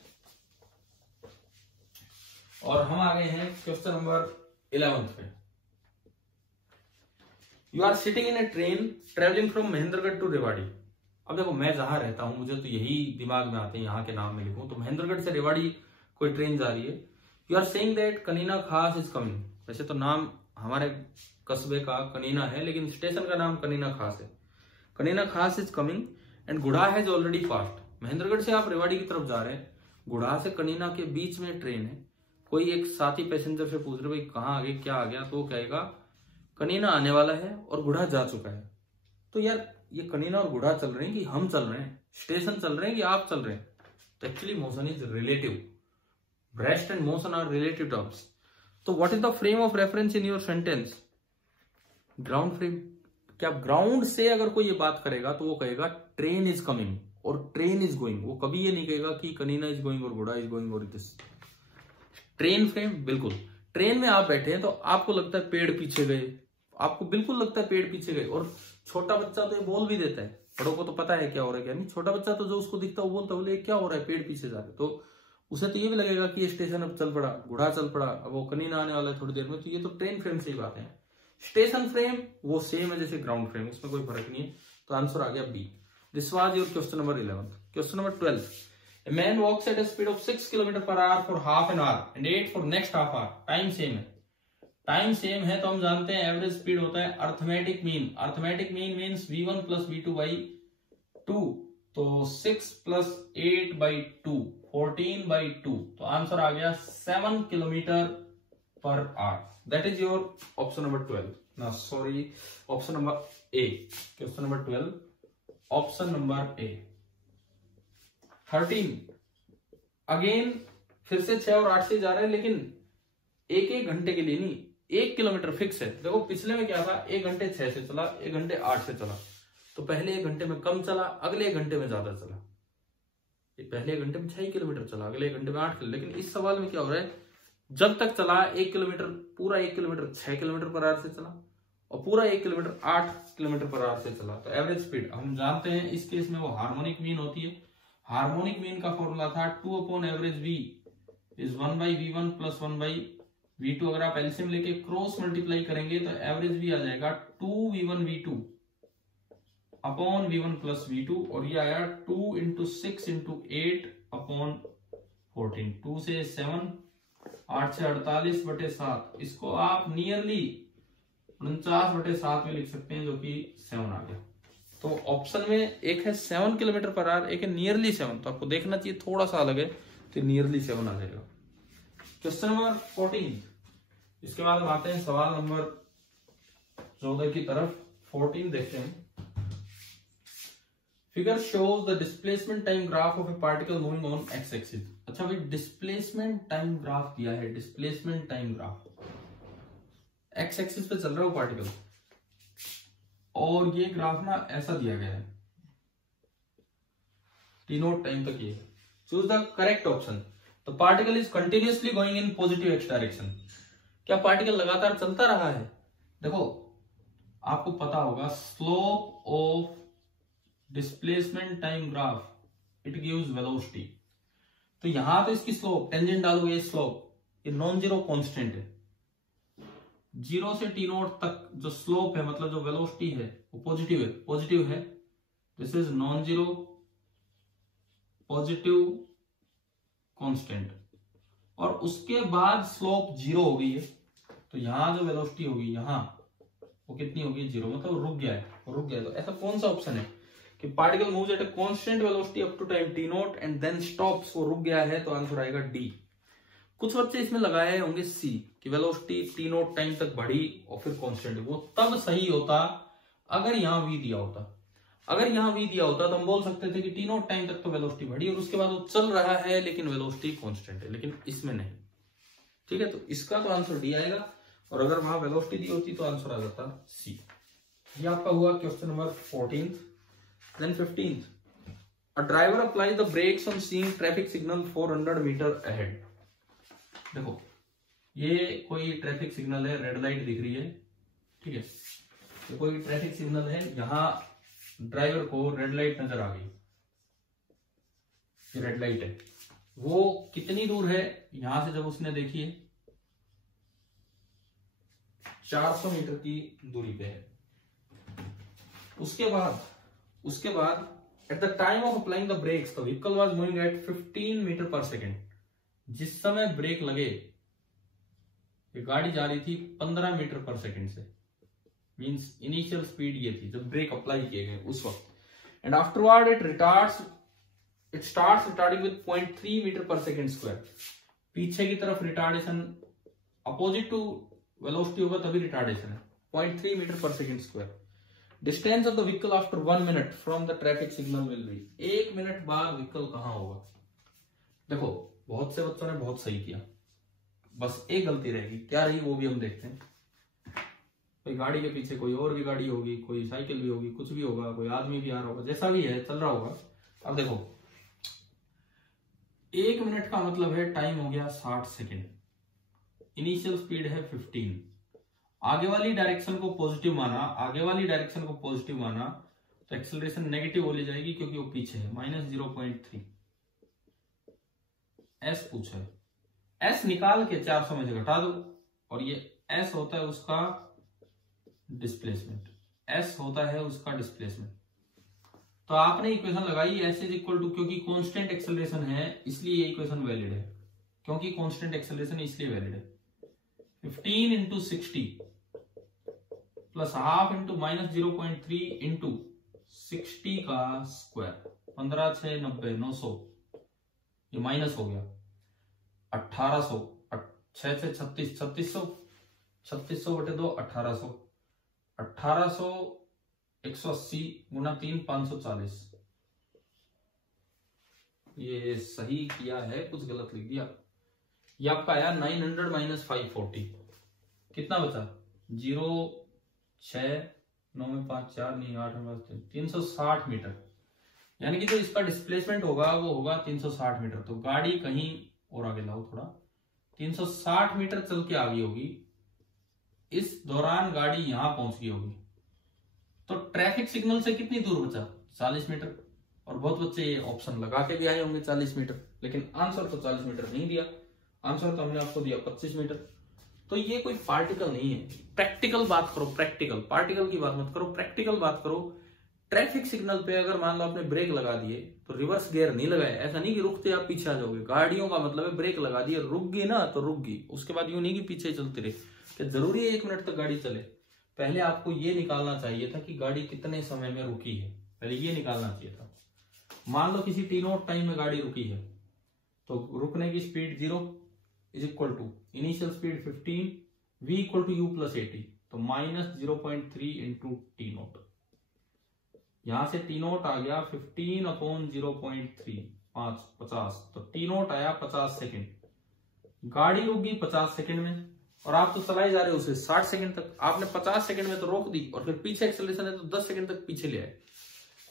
और हम आ गए हैं क्वेश्चन नंबर 11 पे। You are sitting in a train travelling from Mahendragarh to Rewari. अब देखो, मैं जहां रहता हूं मुझे तो यही दिमाग में आते हैं, यहाँ के नाम में लिखूं तो महेंद्रगढ़ से रेवाड़ी कोई ट्रेन जा रही है। You are saying that Kanina Khas is coming. वैसे तो नाम हमारे कस्बे का कनीना है, लेकिन स्टेशन का नाम कनीना खास है। Kanina Khas is coming and Gudha has already passed. Mahendragarh से आप रेवाड़ी की तरफ जा रहे हैं, गुढ़ा से कनीना के बीच में ट्रेन है। कोई एक साथी पैसेंजर से पूछ रहे भाई कहाँ आ गए, क्या आ गया, तो वो कहेगा कनीना आने वाला है और गुढ़ा जा चुका है। तो यार ये कनीना और गुढ़ा चल रहे हैं कि हम चल रहे हैं, स्टेशन चल रहे हैं कि आप चल रहे हैं। तो actually motion is relative, rest and motion are relative terms. तो what is the frame of reference in your sentence? Ground frame. क्या ग्राउंड से अगर कोई ये बात करेगा तो वो कहेगा ट्रेन इज कमिंग और ट्रेन इज गोइंग। वो कभी ये नहीं कहेगा कि कनीना इज गोइंग और गुढ़ा इज गोइंग और दिस। ट्रेन फ्रेम, बिल्कुल ट्रेन में आप बैठे हैं तो आपको लगता है पेड़ पीछे गए, आपको बिल्कुल लगता है पेड़ पीछे गए। और छोटा बच्चा तो ये बोल भी देता है, बड़ों को तो पता है क्या हो रहा है क्या नहीं। छोटा बच्चा तो जो उसको दिखता है वो बोलता है, बोले क्या हो रहा है, पेड़ पीछे जा रहे। तो उसे तो ये भी लगेगा कि ये स्टेशन अब चल पड़ा, गुढ़ा चल पड़ा, अब वो कनीना आने वाला है थोड़ी देर में। तो ये तो ट्रेन फ्रेम से ही बात है। स्टेशन फ्रेम वो सेम है जैसे ग्राउंड फ्रेम, इसमें कोई फर्क नहीं है। तो आंसर आ गया B. This was your question number 11। Question number 12। A man walks at a speed of 6 km/h for half an hour and 8 for next half hour. Time same है, टाइम सेम है तो हम जानते हैं एवरेज स्पीड होता है arithmetic mean. Arithmetic mean means V1 + V2/2। तो 6 + 8/2 14/2। तो आंसर आ गया 7 km/h। That is your option number 12। ना sorry, option number A. Question number 12 option number A. 13 again फिर से 6 और 8 से जा रहे हैं, लेकिन 1 घंटे के लिए नहीं, 1 किलोमीटर फिक्स है। देखो पिछले में क्या था, 1 घंटे 6 से चला, 1 घंटे 8 से चला। तो पहले 1 घंटे में कम चला, अगले 1 घंटे में ज्यादा चला। पहले 1 घंटे में 6 किलोमीटर चला, अगले 1 घंटे में 8 किलोमीटर। लेकिन इस सवाल में क्या हो रहा है, जब तक चला 1 किलोमीटर, पूरा 1 किलोमीटर 6 km/h से चला और पूरा 1 किलोमीटर 8 km/h से चला। तो एवरेज स्पीड हम जानते हैं इस केस में वो हार्मोनिक मीन होती है। हार्मोनिक मीन का फॉर्मूला था 2/एवरेज v इज 1/v1 + 1/v2। अगर आप एलसीएम लेके क्रॉस मल्टीप्लाई करेंगे तो एवरेज v आ जाएगा 2v1v2 अपॉन v1 + v2, और ये आया 2 × 6 × 8 अपॉन 14, 2 से 7, 8 से 48/7, इसको आप नियरली 49/7 में लिख सकते हैं, जो कि 7 आ गया। तो ऑप्शन में एक है 7 km/h, एक है नियरली 7, तो आपको देखना चाहिए थोड़ा सा अलग है, तो नियरली 7 आ जाएगा। क्वेश्चन नंबर 14, इसके बाद हम आते हैं सवाल नंबर 14 की तरफ। 14 देखते हैं। Figure shows the displacement time graph of A particle moving on x axis. अच्छा भाई, डिस्प्लेसमेंट टाइम ग्राफ दिया है, displacement time graph x axis पे चल रहा है वो पार्टिकल, और ये ग्राफ ना ऐसा दिया गया है, टी नोट टाइम तक ये। Choose the correct option. The particle is continuously going in positive x direction. क्या पार्टिकल लगातार चलता रहा है? देखो आपको पता होगा, slope of displacement time graph it gives velocity. तो यहां तो इसकी स्लोप, टेंजेंट डालोगे, स्लोप ये नॉन जीरो कांस्टेंट है। 0 से टी नोट तक जो स्लोप है, मतलब जो वेलोसिटी है, वो पॉजिटिव है, पॉजिटिव है। This is non zero positive constant, और उसके बाद स्लोप 0 हो गई है, तो यहां जो वेलोसिटी होगी यहां वो कितनी होगी? 0, मतलब रुक गया है, रुक गया है। तो ऐसा कौन सा ऑप्शन है कि particle moves at a constant velocity up to time t naught and then stops, वो रुक गया है? तो आंसर आएगा डी। कुछ बच्चे इसमें लगाए होंगे सी कि वेलोसिटी टी नोट टाइम तक बढ़ी और फिर कांस्टेंट। वो तब सही होता अगर यहां वी दिया होता। अगर यहां वी दिया होता तो हम बोल सकते थे कि टी नोट टाइम तक तो वेलोसिटी बढ़ी और उसके बाद वो चल रहा है लेकिन वेलोसिटी कांस्टेंट है, लेकिन इसमें नहीं। ठीक है, तो इसका तो आंसर डी आएगा, और अगर वहां वेलोसिटी दी होती तो आंसर आ जाता सी। ये आपका हुआ question number 14। Then 15, a driver apply the brakes on seeing traffic signal 400 metre ahead. देखो ये कोई ट्रैफिक सिग्नल है, रेड लाइट दिख रही है, ठीक है, तो कोई ट्रैफिक सिग्नल है, यहां ड्राइवर को रेड लाइट नजर आ गई, रेड लाइट है। वो कितनी दूर है यहां से? जब उसने देखी है 400 मीटर की दूरी पे है। उसके बाद at the time of applying the brakes the vehicle was moving at 15 metre per second. जिस समय ब्रेक लगे ये गाड़ी जा रही थी 15 मीटर पर सेकेंड से, मींस इनिशियल स्पीड ये थी जब ब्रेक अप्लाई किए गए उस वक्त। And afterward it starts retarding with 0.3 metre per second square. पीछे की तरफ रिटार्डेशन अपोजिट टू वेलोसिटी होगा तभी रिटार्डेशन है, 0.3 metre per second square. Distance of the vehicle after 1 minute from the traffic signal will be. 1 minute बाद व्हीकल कहां होगा? देखो बहुत से बच्चों ने बहुत सही किया, बस एक गलती रहेगी, क्या रही वो भी हम देखते हैं। कोई गाड़ी के पीछे कोई और भी गाड़ी होगी, कोई साइकिल भी होगी, कुछ भी होगा, कोई आदमी भी आ रहा होगा, जैसा भी है चल रहा होगा। अब देखो 1 मिनट का मतलब है टाइम हो गया 60 सेकेंड, इनिशियल स्पीड है 15, आगे वाली डायरेक्शन को पॉजिटिव माना, तो एक्सेलरेशन नेगेटिव हो जाएगी क्योंकि वो पीछे है, -0.3। एस पूछा है, एस निकाल के 400 में से घटा दो, और ये एस होता है उसका डिस्प्लेसमेंट, तो आपने इक्वेशन लगाई एस इज इक्वल टू, क्योंकि कांस्टेंट एक्सेलरेशन है इसलिए ये इक्वेशन वैलिड है, 15 into 60 plus half into -0.3 into 60 का स्क्वायर, 15 6 90 900, ये माइनस हो गया 1800, 6 से 36 3600 बटे 2 1800, 180 गुना 3 540। ये सही किया है, कुछ गलत लिख दिया। ये आपका आया 900 माइनस 540, कितना बचा? 0 6 9 में 5 4 नहीं 8 में 360 मीटर, यानी कि जो इसका डिस्प्लेसमेंट होगा वो होगा 360 मीटर। तो गाड़ी कहीं और आगे लाओ थोड़ा, 360 मीटर चल के आ गई होगी, इस दौरान गाड़ी यहां पहुंच गई होगी, तो ट्रैफिक सिग्नल से कितनी दूर बचा? 40 मीटर। और बहुत बच्चे ये ऑप्शन लगा के भी आए होंगे 40 मीटर, लेकिन आंसर तो 40 मीटर नहीं दिया, आंसर तो हमने आपको दिया 25 मीटर। तो ये कोई पार्टिकल नहीं है। प्रैक्टिकल बात करो, प्रैक्टिकल, पार्टिकल की बात मत करो, प्रैक्टिकल बात करो। ट्रैफिक सिग्नल पे अगर मान लो आपने ब्रेक लगा दिए तो रिवर्स गियर नहीं लगाए, ऐसा नहीं कि रुकते आप पीछे आ जाओगे। गाड़ियों का मतलब है ब्रेक लगा दिए, रुक गई ना तो रुक गई, उसके बाद यूं नहीं कि पीछे चलती रही। कि जरूरी है 1 मिनट तक गाड़ी चले? पहले आपको ये निकालना चाहिए था कि गाड़ी कितने समय में रुकी है, पहले ये निकालना चाहिए था। मान लो किसी टी नॉट टाइम में गाड़ी रुकी है तो रुकने की speed 0 is equal to initial speed 15 v equal to u plus 80, तो -0.3 इंटू टी नॉट। यहां से टी नॉट आ गया 15 अपॉन 0.3 50, तो टी नॉट आया 50 सेकेंड। गाड़ी रुक गई 50 सेकेंड में और आप तो चलाए जा रहे हो उसे 60 सेकेंड तक। आपने 50 सेकेंड में तो रोक दी और फिर पीछे एक्सेलरेशन है तो 10 सेकेंड तक पीछे ले आए।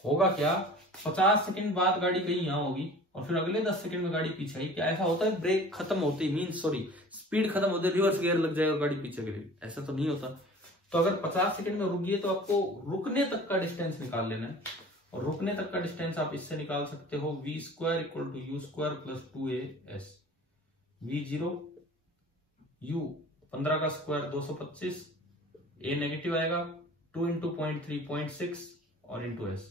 होगा क्या, 50 सेकेंड बाद गाड़ी कहीं यहां होगी और फिर अगले 10 सेकेंड में गाड़ी पीछे आई। क्या ऐसा होता है ब्रेक खत्म होती मीन सॉरी स्पीड खत्म होती रिवर्स गियर लग जाएगा गाड़ी पीछे गिरेगी? ऐसा तो नहीं होता। तो अगर 50 सेकंड में रुक गई तो आपको रुकने तक का डिस्टेंस निकाल लेना है, और रुकने तक का डिस्टेंस आप इससे निकाल सकते हो v square equal to u square plus 2as। v0 u 15 का स्क्वायर 225, a नेगेटिव आएगा 2 इंटू 0.3 और इंटू s,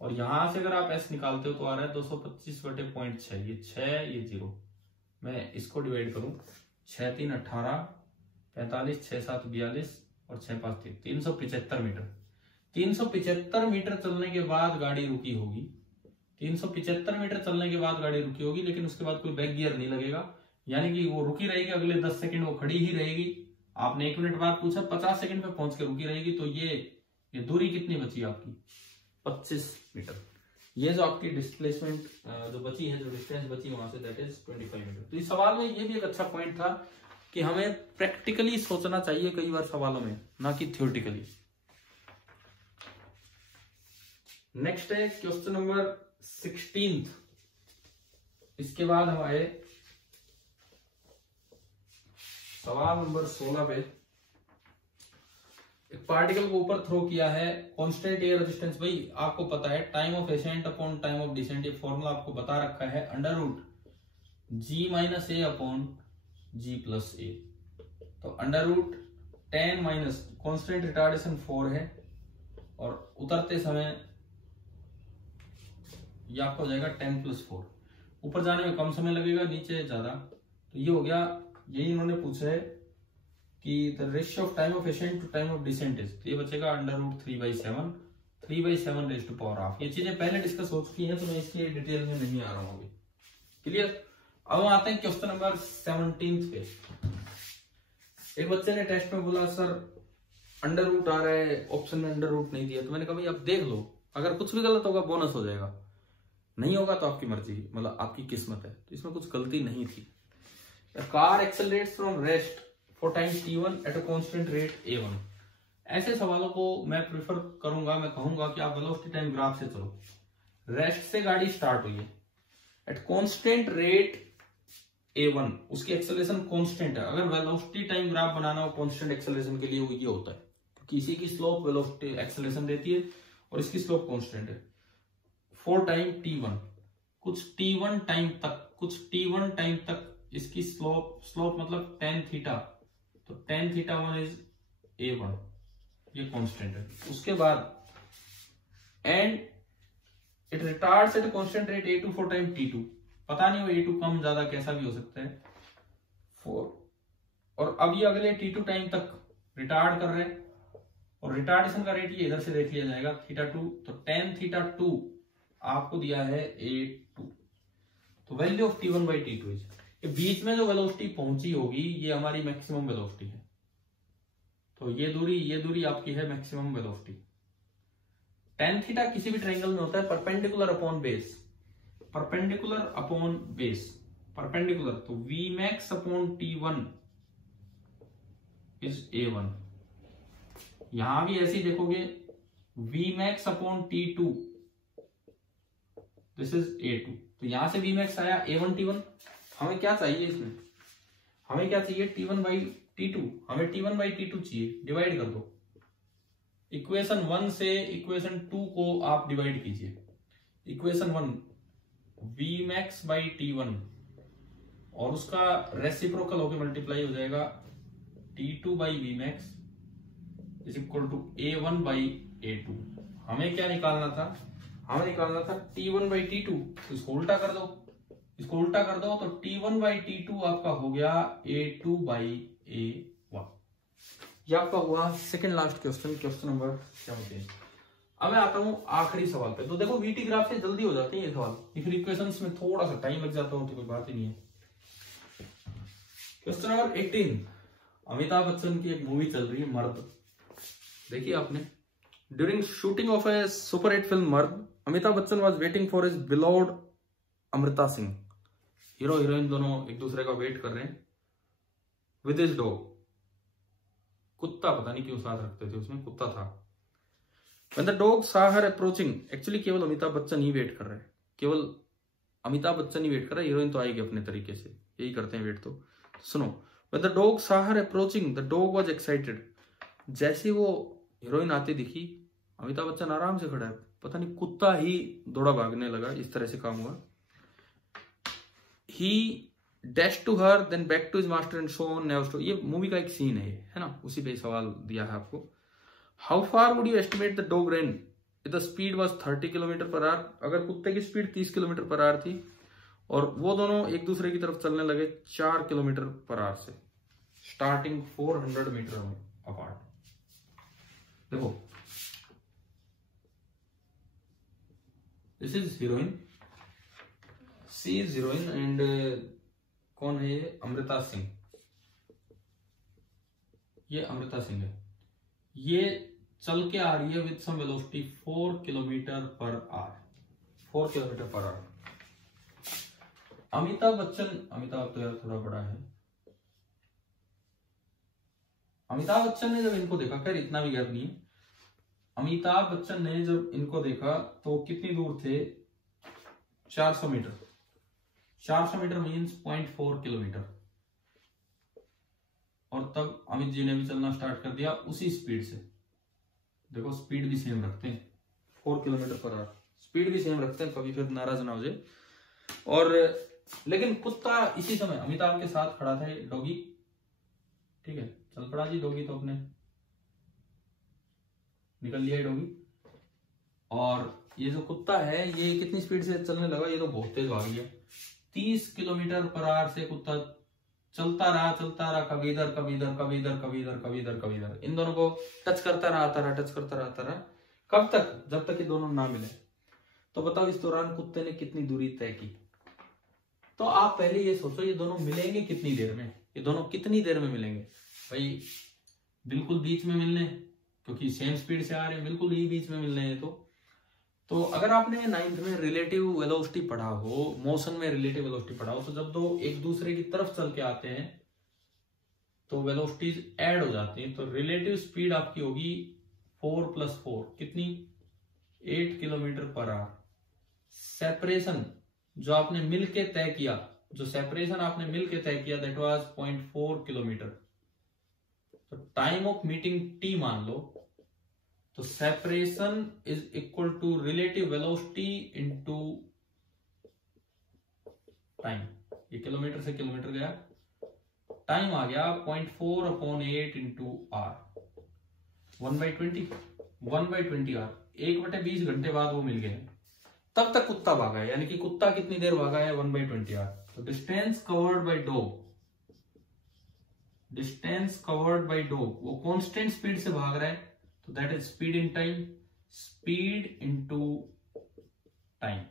और यहां से अगर आप s निकालते हो तो आ रहा है 225 बटे 0.6, ये 6 ये 0। मैं इसको डिवाइड करूं 6 3 18 45 6 7 42 और 6 5 375 मीटर। 375 मीटर चलने के बाद गाड़ी रुकी होगी। 375 मीटर चलने के बाद गाड़ी रुकी होगी, लेकिन उसके बाद कोई बैक गियर नहीं लगेगा, यानी कि वो रुकी रहेगी। अगले 10 सेकंड वो खड़ी ही रहेगी। आपने 1 मिनट बाद पूछा 50 सेकंड पे पहुंच के रुकी रहेगी, तो ये दूरी कितनी बची आपकी? 25 मीटर। ये जो आपकी डिस्प्लेसमेंट जो बची है, जो डिस्टेंस बची वहां से, दैट इज 25 मीटर। तो इस सवाल में ये भी एक अच्छा पॉइंट था कि हमें प्रैक्टिकली सोचना चाहिए कई बार सवालों में, ना कि थ्योरेटिकली। नेक्स्ट है क्वेश्चन नंबर 16। इसके बाद हम आए सवाल नंबर 16 पे। एक पार्टिकल को ऊपर थ्रो किया है, कांस्टेंट एयर रेजिस्टेंस। भाई आपको पता है time of ascent upon time of descent, ये फॉर्मूला आपको बता रखा है, under root g minus a upon g plus a. तो under root 10 minus constant retardation 4 है, और उतरते समय ये आपको हो जाएगा 10 प्लस 4। ऊपर जाने में कम समय लगेगा, नीचे ज्यादा। तो ये हो गया, यही इन्होंने पूछा है कि the ratio of time of ascent to time of descent is, तो ये बचेगा under root 3/7 3/7 raise to power half. ये चीजें पहले डिस्कस हो चुकी हैं, तो मैं इसके डिटेल में नहीं आ रहा हूं अभी। क्लियर? अब हम आते हैं क्वेश्चन नंबर 17 पे। एक बच्चे ने टेस्ट में बोला सर अंडर रूट आ रहा है, ऑप्शन में अंडर रूट नहीं दिया। तो मैंने कहा भाई आप देख लो, अगर कुछ भी गलत होगा बोनस हो जाएगा, नहीं होगा तो आपकी मर्जी, मतलब आपकी किस्मत है। तो इसमें कुछ गलती नहीं थी। Car accelerates from rest for time t1 eight a constant rate a1। ऐसे सवालों को मैं प्रेफर करूंगा, मैं कहूंगा कि आप वेलोसिटी टाइम ग्राफ से चलो। रेस्ट से गाड़ी स्टार्ट हुई है एट कांस्टेंट रेट a1, उसकी एक्सेलरेशन कांस्टेंट है। अगर वेलोसिटी टाइम ग्राफ बनाना हो कांस्टेंट एक्सेलरेशन के लिए, वो ये होता है, किसी की स्लोप वेलोसिटी एक्सेलरेशन देती है और इसकी स्लोप कांस्टेंट है। फॉर टाइम t1, कुछ t1 टाइम तक इसकी स्लोप मतलब tan थीटा, तो tan थीटा 1 इज a1, ये कांस्टेंट है। उसके बाद and it retards at constant rate a2 for time t2, पता नहीं वो a2 कम ज्यादा कैसा भी हो सकता है 4। और अब ये अगले t2 टाइम तक रिटार्ड कर रहे हैं, और रिटार्डेशन का रेट ये इधर से देख लिया जाएगा θ2, तो tan θ2 आपको दिया है a2। तो वैल्यू ऑफ t1/t2 इज, ये बीच में जो वेलोसिटी पहुंची होगी ये हमारी मैक्सिमम वेलोसिटी है। तो ये दूरी आपकी है मैक्सिमम वेलोसिटी। tan थीटा किसी भी ट्रायंगल में होता है परपेंडिकुलर अपॉन बेस, परपेंडिकुलर। तो Vmax upon T1 is A1। यहां भी ऐसे ही देखोगे Vmax upon T2 this is A2। तो यहां से Vmax आया A1 T1। हमें क्या चाहिए इसमें? हमें क्या चाहिए? T1/T2। हमें T1/T2 चाहिए, डिवाइड कर दो। इक्वेशन 1 से इक्वेशन 2 को आप डिवाइड कीजिए। इक्वेशन 1 Vmax/T1 और उसका रेसिप्रोकल होकर मल्टीप्लाई हो जाएगा T2/Vmax is equal to A1/A2। हमें क्या निकालना था, हमें निकालना था T1/T2। इसको उल्टा कर दो, इसको उल्टा कर दो तो T1/T2 आपका हो गया A2/A1। ये आपका हुआ second last question, question number 17। अब मैं आता हूं आखिरी सवाल पे। तो देखो VT ग्राफ से जल्दी हो जाते हैं ये सवाल, फिर इक्वेशंस में थोड़ा सा टाइम लग जाता हो तो कोई बात ही नहीं है। क्वेश्चन नंबर 18, अमिताभ बच्चन की एक मूवी चल रही है मर्द, देखिए आपने। During shooting of a super hit film Mard, Amitabh Bachchan was waiting for his beloved Amrita Singh. Hero heroine दोनों एक दूसरे का वेट कर रहे हैं विद हिज डॉग। कुत्ता, पता नहीं क्यों साथ रखते थे, उसमें कुत्ता था। When the dog saw her approaching, actually केवल अमिताभ बच्चन ही वेट कर रहे हैं, केवल अमिताभ बच्चन ही वेट कर रहा है, हीरोइन तो आएगी अपने तरीके से, यही करते हैं वेट। तो सुनो, when the dog saw her approaching, the dog was excited। जैसे वो हीरोइन आती दिखी, अमिताभ बच्चन आराम से खड़ा है, पता नहीं कुत्ता ही दौड़ा भागने लगा, इस तरह से काम हुआ। He dashed to her, then back to his master and so on, never stop। ये मूवी का एक सीन है ना, उसी पे सवाल दिया है आपको। How far would you estimate the dog ran? The speed was 30 km/h। अगर कुत्ते की स्पीड 30 km/h थी और वो दोनों एक दूसरे की तरफ चलने लगे 4 km/h से, स्टार्टिंग 400 मीटर अपार्ट। देखो, this is heroine, she is heroine and कौन है ये? अमृता सिंह। ये अमृता सिंह है, ये चल के आ रही है with some velocity 4 km/h, 4 km/h। Amitabh Bachchan, Amitabh तो यार थोड़ा बड़ा है, अमिताभ बच्चन ने जब इनको देखा, खैर इतना भी गैप नहीं है, अमिताभ बच्चन ने जब इनको देखा तो कितनी दूर थे? 400 मीटर। 400 metre means 0.4 kilometre. और तब अमित जी ने भी चलना स्टार्ट कर दिया उसी स्पीड से। देखो स्पीड भी सेम रखते हैं, 4 km/h स्पीड भी सेम रखते हैं, कभी फिर नाराज ना हो जाए। और लेकिन कुत्ता इसी समय अमिताभ के साथ खड़ा था, डॉगी, ठीक है, चल पड़ा जी डॉगी, तो अपने निकल लिया डॉगी। और ये जो कुत्ता है ये कितनी स्पीड से चलने लगा? ये तो बहुत तेज भाग गया, 30 km/h से कुत्ता चलता रहा, कभी इधर कभी इधर, कभी इधर कभी इधर, कभी इधर कभी इधर, इन दोनों को टच करता रहा, टच करता रहा। कब तक? जब तक ये दोनों ना मिले। तो बताओ इस दौरान कुत्ते ने कितनी दूरी तय की? तो आप पहले ये सोचो, ये दोनों मिलेंगे कितनी देर में, ये दोनों कितनी देर में मिलेंगे? भाई बिल्कुल बीच में मिलने, क्योंकि सेम स्पीड से आ रहे हैं, बिल्कुल ही बीच में मिलने हैं। तो अगर आपने 9th में रिलेटिव वेलोसिटी पढ़ा हो, मोशन में रिलेटिव वेलोसिटी पढ़ा हो, तो जब दो एक दूसरे की तरफ चल के आते हैं तो वेलोसिटीज ऐड हो जाती हैं। तो रिलेटिव स्पीड आपकी होगी 4 + 4 कितनी? 8 km/h। सेपरेशन जो आपने मिलके तय किया, जो सेपरेशन आपने मिलके तय किया, दैट वाज 0.4 किलोमीटर। तो टाइम ऑफ मीटिंग t मान लो, तो separation is equal to relative velocity into time. ये किलोमीटर से किलोमीटर गया, टाइम आ गया 0.4/8 इंटू r, 1/20 r। 1/20 घंटे बाद वो मिल गए, तब तक कुत्ता भागा है, यानी कि कुत्ता कितनी देर भागा है? 1/20 r। तो distance covered by dog, distance covered by dog, वो कांस्टेंट स्पीड से भाग रहा है, तो that is speed in time, speed into time.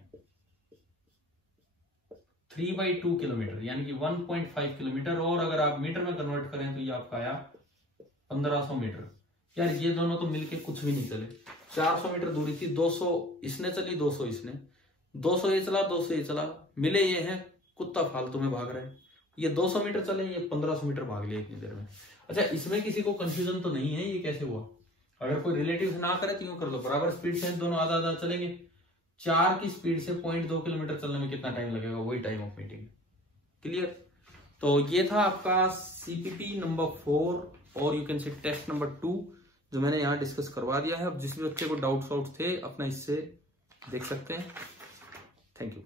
3/2 kilometre यानी कि 1.5 किलोमीटर। और अगर आप मीटर में कन्वर्ट करें तो ये आपका आया 1500 मीटर। यार ये दोनों तो मिलके कुछ भी नहीं चले। 400 मीटर दूरी थी, 200 इसने चली, 200 इसने, 200 ये चला, 200 ये चला, मिले ये हैं, कुत्ता फालतू में भाग रहा है। ये 200 मीटर चले, ये 1500 मीटर भाग लिया इतनी देर में। अच्छा, इसमें किसी को कंफ्यूजन तो नहीं है ये कैसे हुआ? अगर कोई रिलेटिव ना करे तो यूं कर लो, बराबर स्पीड से दोनों आधा आधा चलेंगे। 4 की स्पीड से 0.2 किलोमीटर चलने में कितना टाइम लगेगा? वही टाइम ऑफ मीटिंग। क्लियर? तो ये था आपका सीपीपी नंबर 4 और you can say test number 2 जो मैंने यहाँ डिस्कस करवा दिया है। अब जिस भी बच्चे को डाउट्स थे अपना इससे देख सकते हैं। Thank you.